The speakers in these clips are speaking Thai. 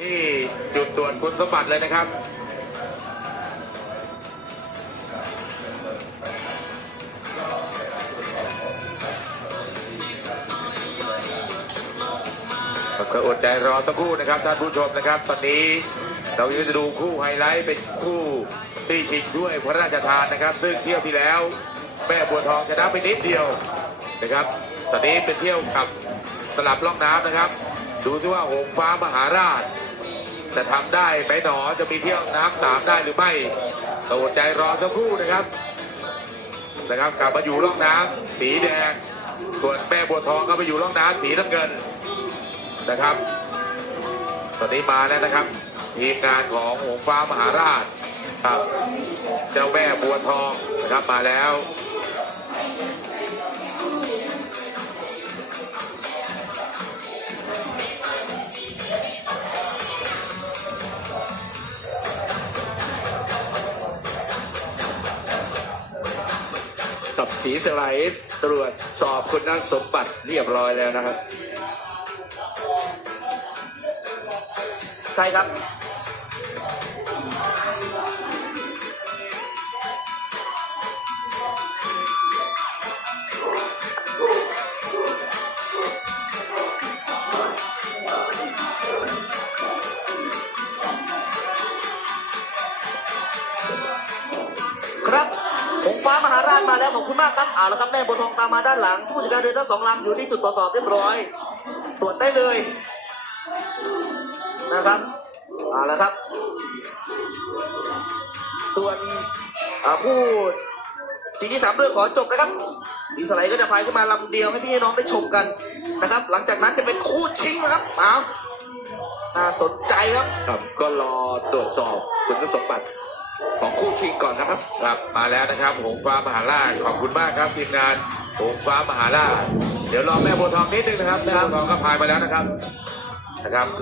ที่จุดตรวจคุณสมบัติเลยนะครับก็อดใจรอสักครู่นะครับท่านผู้ชมนะครับตอนนี้เราจะดูคู่ไฮไลท์เป็นคู่ที่ชิงด้วยพระราชทานนะครับซึ่งเที่ยวที่แล้วแม่บัวทองชนะไปนิดเดียวนะครับตอนนี้เป็นเที่ยวกับสลับล่องน้ำนะครับดูซิว่าหงส์ฟ้ามหาราชจะทำได้ไหมหนอจะมีเที่ยวน้ำสามได้หรือไม่เราอดใจรอสักครู่นะครับกลับมาอยู่ล่องน้ำสีแดงส่วนแม่บัวทองก็ไปอยู่ล่องน้ำสีน้ำเงินนะครับตอนนี้มาแล้วนะครับทีมงานของหงส์ฟ้ามหาราชครับเจ้าแม่บัวทองนะครับมาแล้วกับสีสไลด์ตรวจสอบคุณสมบัติเรียบร้อยแล้วนะครับใช่ครับครับหงส์ฟ้ามหาราชมาแล้วขอบคุณมากครับแล้วครับแม่บัวทองตามมาด้านหลังผู้จัดการเรือทั้งสองลำอยู่ที่จุดตรวจสอบเรียบร้อยตรวจได้เลยนะครับแล้วครับส่วนผู้สีที่3เรื่องขอจบนะครับดีสไลด์ก็จะพายขึ้นมาลำเดียวให้พี่น้องได้ชมกันนะครับหลังจากนั้นจะเป็นคู่ชิงนะครับน่าสนใจครับก็รอตรวจสอบคุณสมบัติของคู่ชิงก่อนนะครับมาแล้วนะครับหงส์ฟ้ามหาราชขอบคุณมากครับทีมงานหงส์ฟ้ามหาราชเดี๋ยวรอแม่บัวทองนิดนึงนะครับแม่บัวทองก็พายมาแล้วนะครับ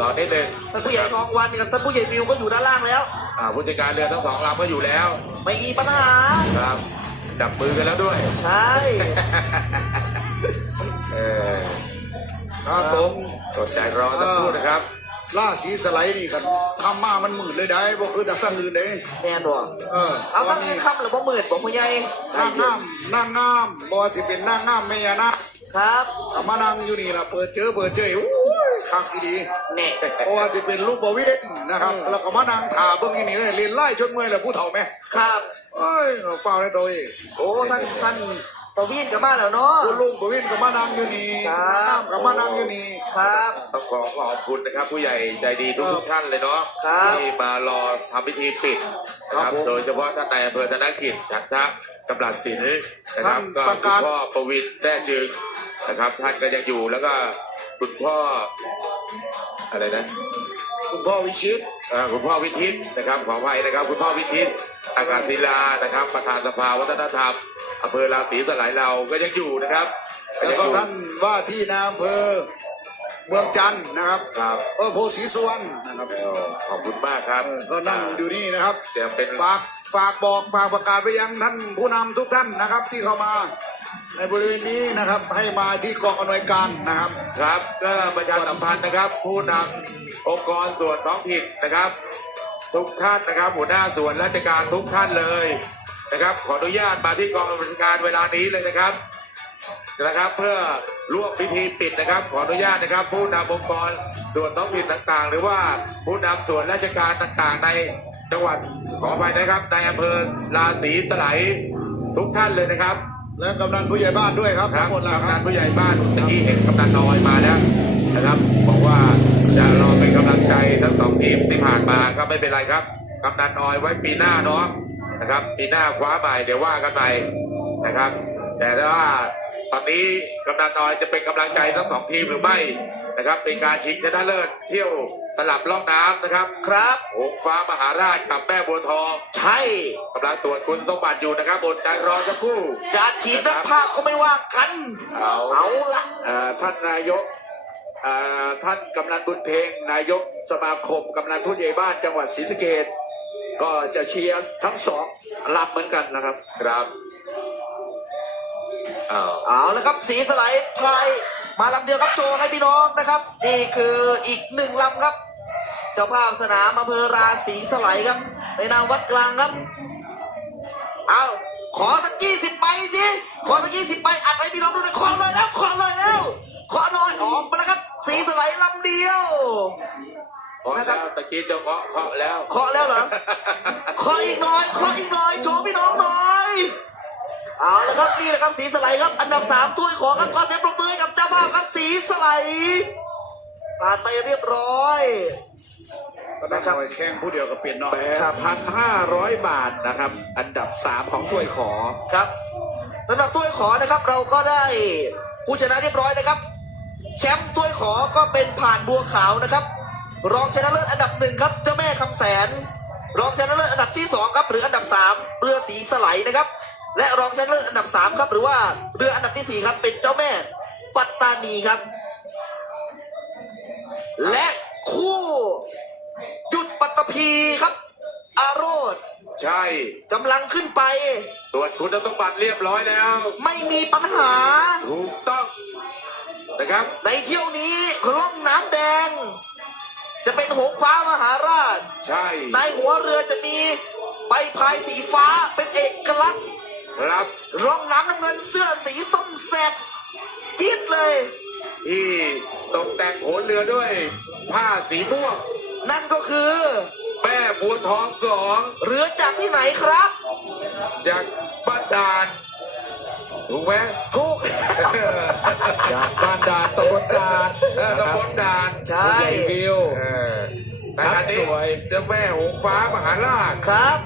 รอนิดนึงท่านผู้ใหญ่ทองวันกับท่านผู้ใหญ่วิวก็อยู่ด้านล่างแล้วผู้จัดการเรือทั้งสองลำก็อยู่แล้วไม่มีปัญหาครับจับมือกันแล้วด้วยใช่ครับผมกดใจรอสักครู่นะครับล่าสีสไลด์นี่กันคำมามันหมื่นเลยได้บอกคือแต่ตั้งอื่นเลยแน่นอนเอาตั้งนี้คำหรือบ่หมื่นบอกผู้ใหญ่นั่งงามบอกสิเป็นนั่งงามไม่ยานะครับมานั่งอยู่นี่ล่ะเปิดเจอคักดีเนี่ยเพราะว่าจะเป็นลูกบวินนะครับแล้วก็มานั่งถ่าเบื้องนี่เลยเรียนไล่ชนเมื่อยแล้วผู้เฒ่าไหมครับเปล่าได้ตัวเองท่านปวินกับมาแล้วเนาะลุงปวินกับมานั่งอยู่นี่กับมานั่งอยู่นี่ครับต้องขอบคุณนะครับผู้ใหญ่ใจดีทุกท่านเลยเนาะที่มารอทำพิธีปิดนะครับโดยเฉพาะท่านนายอำเภอธนกิจฉันทะกำลังศิลป์นะครับก็คุณพ่อประวินแท้จึงนะครับท่านก็ยังอยู่แล้วก็คุณพ่ออะไรนะคุณพ่อวิชิตคุณพ่อวิทิตนะครับขออภัยนะครับคุณพ่อวิทิตอากาศศิลานะครับประธานสภาวัฒนธรรมอำเภอราศีสลายเราก็ยังอยู่นะครับแล้วก็ท่านว่าที่นายอำเภอเมืองจันทร์นะครับโพสีสุวรรณนะครับขอบคุณมากครับก็นั่งอยู่นี่นะครับเสียเป็นฝากบอกฝากประกาศไปยังท่านผู้นำทุกท่านนะครับที่เข้ามาในบริเวณนี้นะครับให้มาที่กองอำนวยการนะครับครับก็ประชาสัมพันธ์นะครับผู้นำองค์กรส่วนท้องถิ่นนะครับทุกท่านนะครับหัวหน้าส่วนราชการทุกท่านเลยนะครับขออนุญาตมาที่กองอำนวยการเวลานี้เลยนะครับเพื่อร่วมพิธีปิดนะครับขออนุญาตนะครับผู้นำองค์กรส่วนท้องถิ่นต่างๆหรือว่าผู้นำส่วนราชการต่างๆในจังหวัดขอไปนะครับในอำเภอราศีสไลยทุกท่านเลยนะครับและกำนันผู้ใหญ่บ้านด้วยครับทั้งหมดแล้วกำนันผู้ใหญ่บ้านเมื่อกี้เห็นกำนันน้อยมาแล้วนะครับบอกว่าจะรอเป็นกำลังใจทั้งสองทีมที่ผ่านมาก็ไม่เป็นไรครับกำนันน้อยไว้ปีหน้าเนาะนะครับปีหน้าคว้าใหม่เดี๋ยวว่ากันใหม่นะครับแต่ว่าตอนนี้กำนันน้อยจะเป็นกำลังใจทั้งสองทีมหรือไม่นะครับเป็นการชิงชนะเลิศเที่ยวสลับล่องน้ำนะครับครับหงส์ฟ้ามหาราชกับแม่บัวทองใช่กำลังตรวจคุณสมบัติอยู่นะครับอดใจรอสักครู่จะฉีดนักภาคก็ไม่ว่ากันเอาละท่านนายกท่านกำนันบุญเพ็งนายกสมาคมกำนันผู้ใหญ่บ้านจังหวัดศรีสะเกษก็จะเชียร์ทั้งสองลำเหมือนกันนะครับเอาละครับสีสไลด์พายมาลำเดียวครับโชว์ให้พี่น้องนะครับนี่คืออีก1ลำครับ เจ้าภาพสนามอำเภอราศีสไลยครับในนามวัดกลางครับเอาขอสัก20ใบสิขอสัก20ใบอัดให้พี่น้องดูหน่อยขอหน่อยแล้วขอหน่อยแล้วขอหน่อยออกมาแล้วครับศรีสไลยลำเดียว ขอแล้วตะกี้เจะเคาะแล้ว เคาะแล้วเหรอ เคาะอีกหน่อยเคาะอีกหน่อยโชว์พี่น้องหน่อยเอาละครับนี่แหละครับศรีสไลยครับอันดับ3ถ้วยขอครับขอเสียงปรบมือให้กับเจ้าภาพครับศรีสไลยผ่านไปเรียบร้อย ก็ได้คอยแข่งผู้เดียวกับเปลี่ยนนอก 8,500 บาทนะครับ อันดับ 3 ของถ้วยขอ ครับสำหรับถ้วยขอนะครับเราก็ได้ผู้ชนะเรียบร้อยนะครับแชมป์ถ้วยขอก็เป็นผ่านบัวขาวนะครับรองชนะเลิศอันดับ1ครับเจ้าแม่คำแสนรองชนะเลิศอันดับที่2ครับหรืออันดับ3เรือศรีสไลยนะครับและรองชนะเลิศอันดับ3ครับหรือว่าเรืออันดับที่4ครับเป็นเจ้าแม่ปัตตานีครับและคู่จุดปัตตภีครับอาโรธ ใช่ กำลังขึ้นไป ตรวจคุณสมบัติเรียบร้อยแล้ว ไม่มีปัญหา ถูกต้องนะครับ ในเที่ยวนี้ล่องน้ำแดง จะเป็นหงส์ฟ้ามหาราช ใช่ ในหัวเรือจะมีใบพายสีฟ้าเป็นเอกลักษณ์ ครับ ร่องน้ำน้ำเงินเสื้อสีส้มแสดจี๊ดเลย ที่ตกแต่งโขนเรือด้วยผ้าสีม่วง นั่นก็คือ แม่บัวทอง2 เรือจากที่ไหนครับ จากบ้านดานถูกไหม ถูก จากบ้านด่านตำบลด่าน ตำบลดาน ใช่ วิว แต่อันนี้ สวย เจ้าแม่หงฟ้ามหาราช ครับ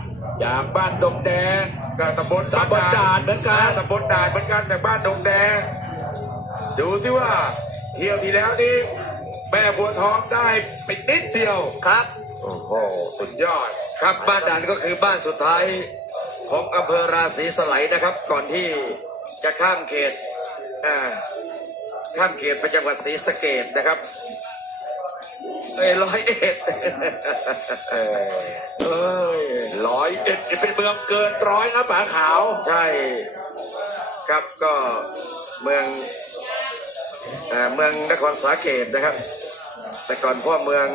จากบ้านดงแดง ก็ตำบล ตำบลด่านเหมือนกัน ตำบลด่านเหมือนกันแต่บ้านดงแดง ดูที่ว่าเที่ยวที่แล้วนี้แม่บัวทองได้ไปนิดเดียว ครับ โอ้โหสุดยอด ครับบ้านด่านก็คือบ้านสุดท้ายของอำเภอราศีสไลยนะครับ ก่อนที่จะข้ามเขตข้ามเขตไปจังหวัดศรีสะเกษนะครับ101 เอ้ย101เป็นเมืองเกินร้อยนะป๋าขาว ใช่ครับก็เมืองเมืองนครสาเกษนะครับ แต่ก่อนพ่อเมือง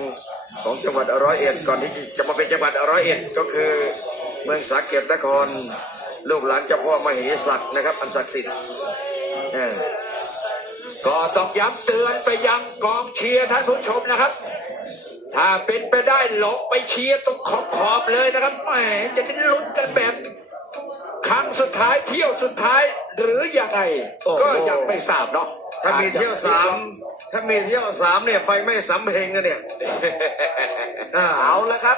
ของจังหวัด101ก่อนที่จะมาเป็นจังหวัด101ก็คือเมืองสาเกษนครลูกหลานเจ้าพ่อมเหสักนะครับอันศักดิ์สิทธิ์ ก็ต้องย้ำเตือนไปยังกองเชียร์ท่านผู้ชมนะครับ ถ้าเป็นไปได้หลบไปเชียร์ตรงขอบเลยนะครับแหมจะได้ลุ้นกันแบบครั้งสุดท้ายเที่ยวสุดท้ายหรือยังไง ก็ยังไม่ทราบเนาะ ถ้ามีเที่ยว3เนี่ยไฟไม่สำเพ็งกันเนี่ย เอาละครับ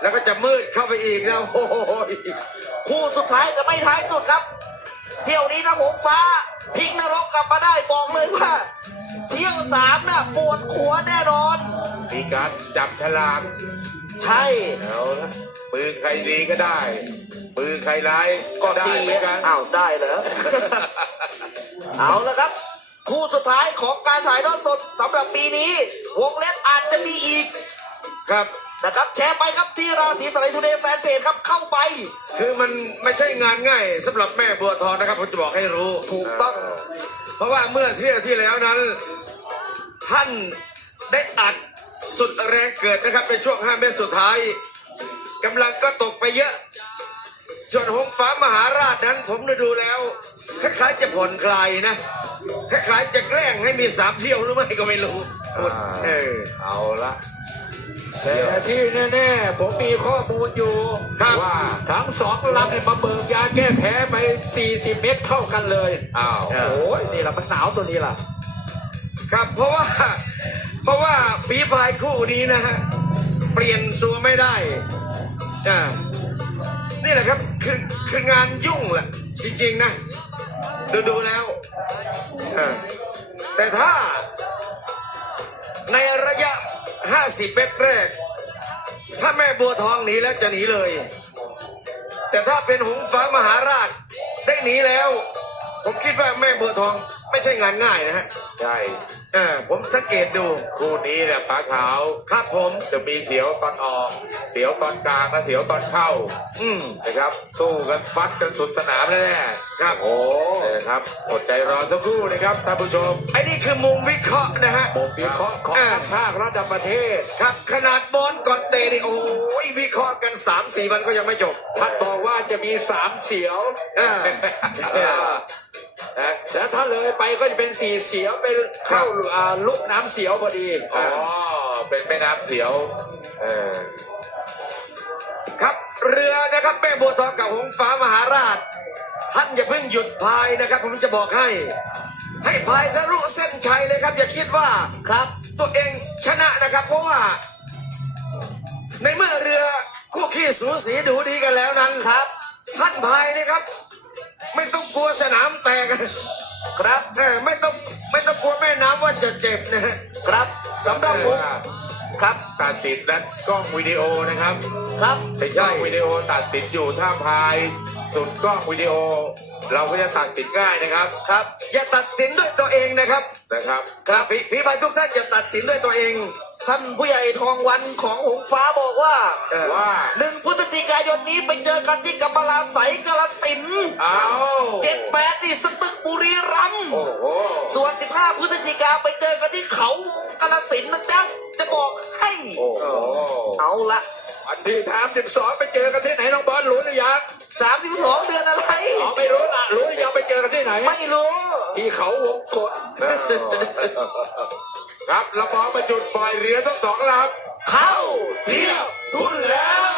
แล้วก็จะมืดเข้าไปอีกนะโอ้โห คู่สุดท้ายจะไม่ท้ายสุดครับ เที่ยวนี้นะหงส์ฟ้าทิ้งนรกกลับมาได้บอกเลยว่า เที่ยว3น่ะปวดหัวแน่นอน มีการจับฉลาก ใช่ เอาละปืนใครดีก็ได้ ปืนใครร้าย ก็ ได้ ดี เหมือนกัน อ้าวได้เหรอ เอาละครับ คู่สุดท้ายของการถ่ายทอดสดสำหรับปีนี้ วงเล็บอาจจะมีอีก ครับ นะครับแชร์ไปครับที่ราศีสไลด์ทูเดย์แฟนเพจครับเข้าไป คือมันไม่ใช่งานง่ายสำหรับแม่บัวทองนะครับผมจะบอกให้รู้ ถูกต้อง เพราะว่าเมื่อเที่ยวที่แล้วนั้น ท่านได้อัดสุดแรงเกิดนะครับในช่วง5 เมตรสุดท้ายกำลังก็ตกไปเยอะ ส่วนหงส์ฟ้ามหาราชนั้นผมดูแล้วคล้ายๆจะผ่อนคลายนะคล้ายๆจะแกล้งให้มี3 เที่ยวหรือไม่ก็ไม่รู้เอาละ แต่ที่แน่ๆผมมีข้อมูลอยู่ ครับ ว่าทั้ง2 ลำเนี่ยมาเบิกยาแก้แพ้ไป40 เม็ดเท่ากันเลย อ้าว โอ้ยนี่แหละมันหนาวตัวนี้ล่ะ ครับเพราะว่าฝีพายคู่นี้นะฮะเปลี่ยนตัวไม่ได้นี่แหละครับคืองานยุ่งแหละจริงๆนะดูแล้วแต่ถ้าในระยะ50 เมตรแรกถ้าแม่บัวทองหนีแล้วจะหนีเลย แต่ถ้าเป็นหงส์ฟ้ามหาราชได้หนีแล้ว ผมคิดว่าแม่บัวทองไม่ใช่งานง่ายนะฮะ ใช่ ผมสังเกตดู คู่นี้เนี่ยฟ้าขาว ครับผม จะมีเสียวตอนออก เสียวตอนกลางและเสียวตอนเข้า อืม นะครับสู้กันฟัดกันสุดสนามเลยแน่ ครับ โอ้นะครับอดใจรอสักครู่นะครับท่านผู้ชม ไอ้นี่คือมุมวิเคราะห์นะฮะ ผมวิเคราะห์ของนักภาคระดับประเทศ ครับขนาดบอลก่อนเตะนี่โอ้ยวิเคราะห์กัน 3-4 วันก็ยังไม่จบ ท่านบอกว่าจะมีสามเสียว อ่า แล้วถ้าเลยไปก็จะเป็นสี่เสียวไปเข้าลุกน้ำเสียวพอดี อ๋อเป็นแม่น้ำเสียวเออ ครับเรือนะครับแม่บัวทองกับหงส์ฟ้ามหาราช ท่านอย่าเพิ่งหยุดพายนะครับผมจะบอกให้พายทะลุเส้นชัยเลยครับ อย่าคิดว่าครับตัวเองชนะนะครับ เพราะว่า ในเมื่อเรือคู่ขี้สูสีดูดีกันแล้วนั้นครับท่านพายนะครับ ไม่ต้องกลัวสนามแตกครับไม่ต้องกลัวแม่น้ำว่าจะเจ็บนะฮะ ครับสำหรับผมครับ ตัดติดนั้นกล้องวิดีโอนะครับ ครับ เป็นกล้องวิดีโอตัดติดอยู่ถ้าพายสุดกล้องวิดีโอ เราก็จะตัดติดง่ายนะครับ ครับ อย่าตัดสินด้วยตัวเองนะครับ นะครับ ครับฝีพายทุกท่านอย่าตัดสินด้วยตัวเอง ท่านผู้ใหญ่ทองวันของหงฟ้าบอกว่า ว่า 1 พฤศจิกายนนี้ไปเจอกันที่กัมพลาไสยกาฬสินธุ์ เอา 7-8นี่สตึกบุรีรัมย์ โอ้โห ส่วน 15 พฤศจิกาไปเจอกันที่เขากาฬสินธุ์นะจ๊ะจะบอกให้ โอ้โห เอาละ วันที่32ไปเจอกันที่ไหนน้องบอลรู้หรือยัง 32 เดือนอะไร อ๋อไม่รู้ละรู้หรือยังไปเจอกันที่ไหน ไม่รู้ ที่เขาวงกฏ ครับเราพร้อมมาจุดปล่อยเรือทั้งสองลำ เข้า เที่ยวทุนแล้ว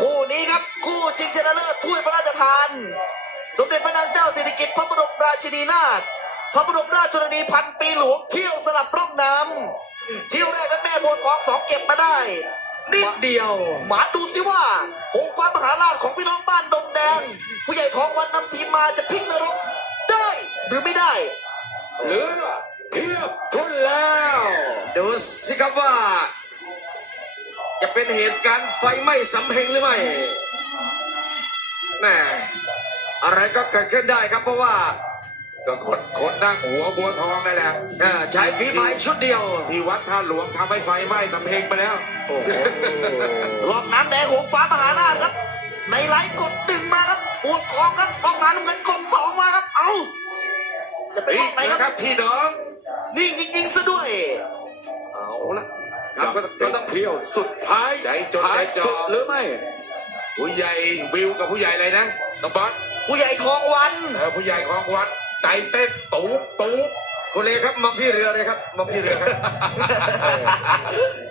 คู่นี้ครับคู่ชิงชนะเลิศถ้วยพระราชทาน สมเด็จพระนางเจ้าสิริกิติ์พระบรมราชินีนาถพระบรมราชชนนีพันปีหลวงเที่ยวสลับร่องน้ำเที่ยวแรกนั้นแม่บัวทอง2เก็บมาได้ นิดเดียว มาดูสิว่าหงส์ฟ้ามหาราชของพี่น้องบ้านดงแดง ผู้ใหญ่ทองวันนำทีมมาจะพลิกนรกได้หรือไม่ได้ หรือเทียบทุนแล้ว ดูสิครับว่า จะเป็นเหตุการณ์ไฟไหม้สำเพ็งหรือไม่แม่อะไรก็เกิดขึ้นได้ครับเพราะว่า ก็คนนั่งหัวบัวทองนั่นแหละ ใช้ฝีพายชุดเดียว ที่วัดท่าหลวงทำให้ไฟไหม้ตำเพงไปแล้ว รอบน้ำแดงหงส์ฟ้ามหาราชครับ ในไลฟ์กด1มาครับบัวทองครับรอบน้ำเงินกด2มาครับ เอาจะไป นี่ ห้องไหน นะค ค รั รั บบ พี่น้อง นี่จริงๆซะด้วย เอาละ ครับก็ต้องเที่ยวสุดท้าย ใจจด ท้าย ใจจ่อ สุดหรือไม่ ผู้ใหญ่วิวกับผู้ใหญ่อะไรนะน้องบอส ผู้ใหญ่ทองวัน ผู้ใหญ่ของวัดใจเต้นตูบตูบ คุณเลครับมองที่เรือเลยครับมองที่เรือครับ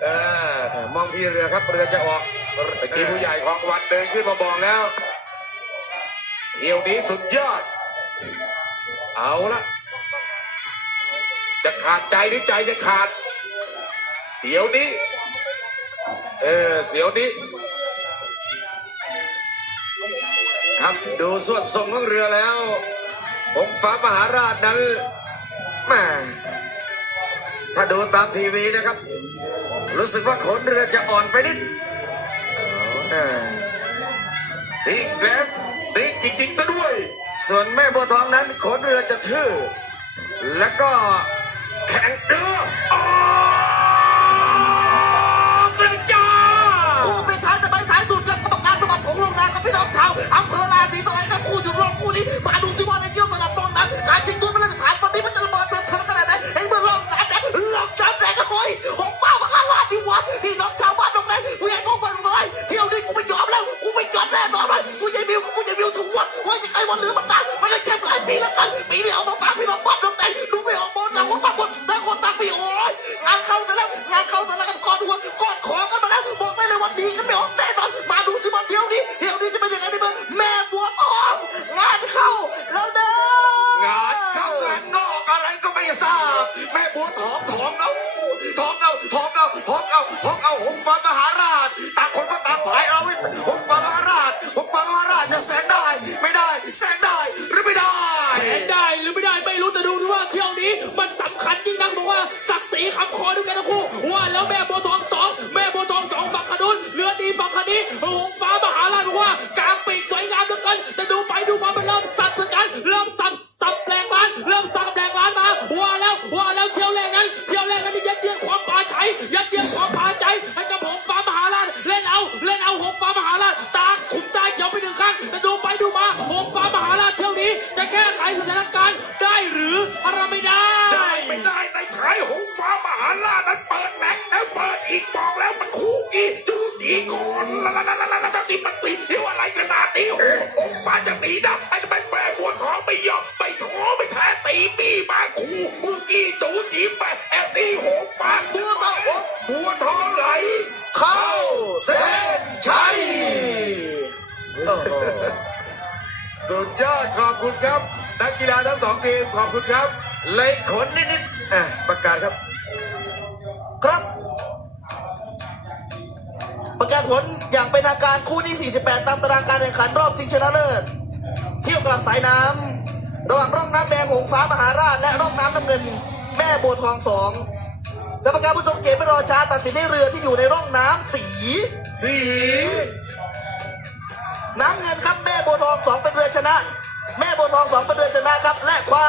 เออ มองที่เรือครับเรือจะออก เมื่อกี้ผู้ใหญ่ของวัดเดินขึ้นมาบอกแล้วเที่ยวนี้สุดยอด เอาละจะขาดใจหรือใจจะขาด เดี๋ยวนี้ เดี๋ยวนี้ ครับดูส่วนทรงของเรือแล้วหงส์ฟ้ามหาราชนั้นแม่ถ้าดูตามทีวีนะครับ รู้สึกว่าขนเรือจะอ่อนไปนิด นี่แกรมนี่จริงๆซะด้วย ส่วนแม่บัวทองนั้นขนเรือจะทื่อแล้วก็แข็งเรือออกเลยจ้า คู่เป็นท้ายแต่ไปท้ายสุดกับกรรมการสมัครถงลงนากับพี่น้องชาวอำเภอราศีสไลครับคู่จุดรองคู่นี้มาดูสิว่าในเที่ยวสลับรองน้ำการชิงทุนมาเล่นฐานตอนนี้มันจะระเบิดเถิดเทิงขนาดไหนเห็นเมื่อรองน้ำแดงรองน้ำแดงกันโอยหงส์ฟ้ามหาราชพี่วะพี่น้องชาวบ้านตรงไหนผู้ใหญ่ทองวันเลยเที่ยวนี้กูไม่ยอมแล้วกูไม่ยอมแน่นอนเลยกูจะมิวถูกวัดว่าจะใครวันเหลือมันตายมันก็แค่หลายปีแล้วกันปีนี้เอามาปากพี่น้องบ้านตรงไหนดูไม่ออกบอลเราก็ตั้งคนตั้งคนตั้งพี่โอ้ยงานเข้าซะแล้วกันกอดหัวกอดคอกันมาแล้วบอกได้เลยว่าดีกันไม่ออกแน่นอนมาดูสิว่าเที่ยวนี้จะเป็นยังไงในเมืองแม่บัวทองงานเข้าแล้วเด้อง านเข้างานงอกอะไรก็ไม่ทราบแม่บัวทองเอาหงส์ฟ้ามหาราชต่างคนก็ต่างพายเอาไว้หงส์ฟ้ามหาราชจะแซงได้ไม่ได้แซงได้หรือไม่ได้ แสนได้หรือไม่ได้ไม่รู้แต่ดูว่าเที่ยวนี้มันสำคัญยิ่งนักบอกว่าศักดิ์ศรีคำคอด้วยกันทั้งคู่ว่าแล้วแม่บัวทอง2ฝั่งขนุนเรือดีฝั่งคดีหงส์ฟ้ามหาราชบอกว่ากลางปีกสวยงามเหลือเกินแต่ดูไปดูมามันเริ่มสั่นถึงกันเริ่มสั่นสับแรงล้านเริ่มสั่นแรงล้านมาว่าแล้ว บอกแล้วมันคู่กี่จูจีก่อนละติมันติเดี๋ยวอะไรขนาดนี้โอ้โหมาจากนี้นะไอ้แม่บัวทองไม่ยอมไม่ขอไม่แท้ตีปี้มาคู่คู่กี่จูจีไปแอบตีหงฟางบัวทองไหล เข้าเส้นชัย สุดยอดขอบคุณครับ นักกีฬาทั้งสองทีมขอบคุณครับ เลยขนนิดๆประกาศครับ ครับ ประกาศผลอย่างเป็นทางการคู่ที่ 48 ตามตารางการแข่งขันรอบชิงชนะเลิศเที่ยวกลับสายน้ำระหว่างร่องน้ำแดงหงฟ้ามหาราชและร่องน้ำน้ำเงินแม่บัวทอง2กรรมการผู้ทรงเกียรติไม่รอช้าตัดสินให้เรือที่อยู่ในร่องน้ำสีน้ำเงินครับแม่บัวทอง2เป็นเรือชนะ แม่บัวทอง2เป็นเรือชนะครับ และคว้า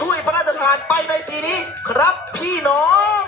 ถ้วยพระราชทานไปในปีนี้ครับพี่น้อง